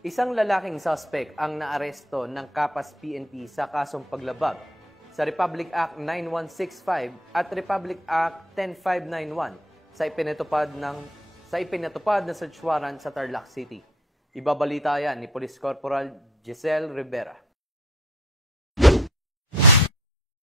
Isang lalaking suspect ang naaresto ng Kapas PNP sa kasong paglabag sa Republic Act 9165 at Republic Act 10591 sa ipinatupad na search warrant sa Tarlac City. Ibabalita yan ni Police Corporal Giselle Rivera.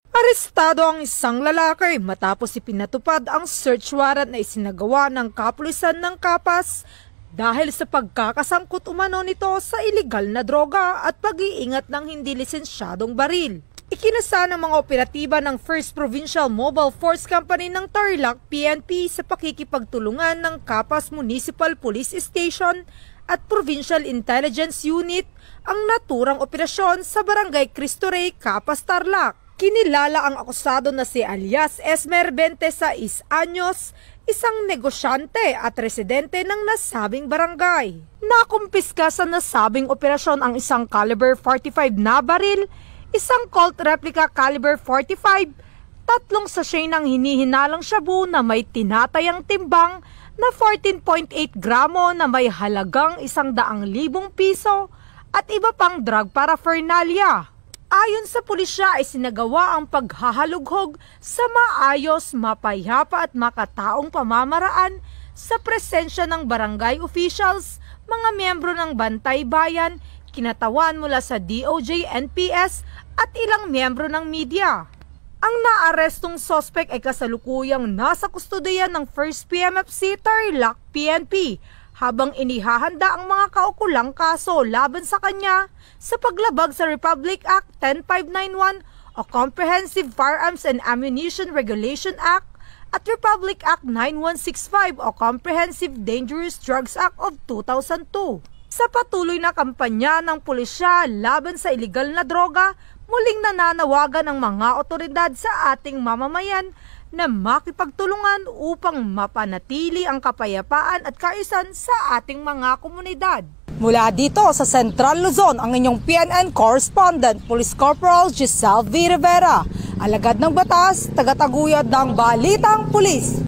Arestado ang isang lalaki matapos ipinatupad ang search warrant na isinagawa ng kapulisan ng Kapas dahil sa pagkakasangkot umano nito sa iligal na droga at pag-iingat ng hindi lisensyadong baril. Ikinasa ng mga operatiba ng 1st Provincial Mobile Force Company ng Tarlac PNP sa pakikipagtulungan ng Kapas Municipal Police Station at Provincial Intelligence Unit ang naturang operasyon sa Barangay Cristo Rey, Kapas, Tarlac. Kinilala ang akusado na si alias Esmer 26 anyos, isang negosyante at residente ng nasabing barangay. Nakumpiska sa nasabing operasyon ang isang caliber 45 na baril, isang Colt replica caliber 45, 3 sachet ng hinihinalang shabu na may tinatayang timbang na 14.8 gramo na may halagang 100,000 piso at iba pang drug paraphernalia. Ayon sa pulisya ay sinagawa ang paghahalughog sa maayos, mapayapa at makataong pamamaraan sa presensya ng barangay officials, mga miyembro ng Bantay Bayan, kinatawan mula sa DOJ, NPS at ilang miyembro ng media. Ang naarestong suspect ay kasalukuyang nasa kustodiya ng 1st PMFC Tarlac PNP habang inihahanda ang mga kaukulang kaso laban sa kanya sa paglabag sa Republic Act 10591 o Comprehensive Firearms and Ammunition Regulation Act at Republic Act 9165 o Comprehensive Dangerous Drugs Act of 2002. Sa patuloy na kampanya ng pulisya laban sa iligal na droga, muling nananawagan ng mga otoridad sa ating mamamayan na makipagtulungan upang mapanatili ang kapayapaan at kaayusan sa ating mga komunidad. Mula dito sa Central Luzon, ang inyong PNN correspondent, Police Corporal Giselle V. Rivera, alagad ng batas, tagataguyod ng Balitang Pulis.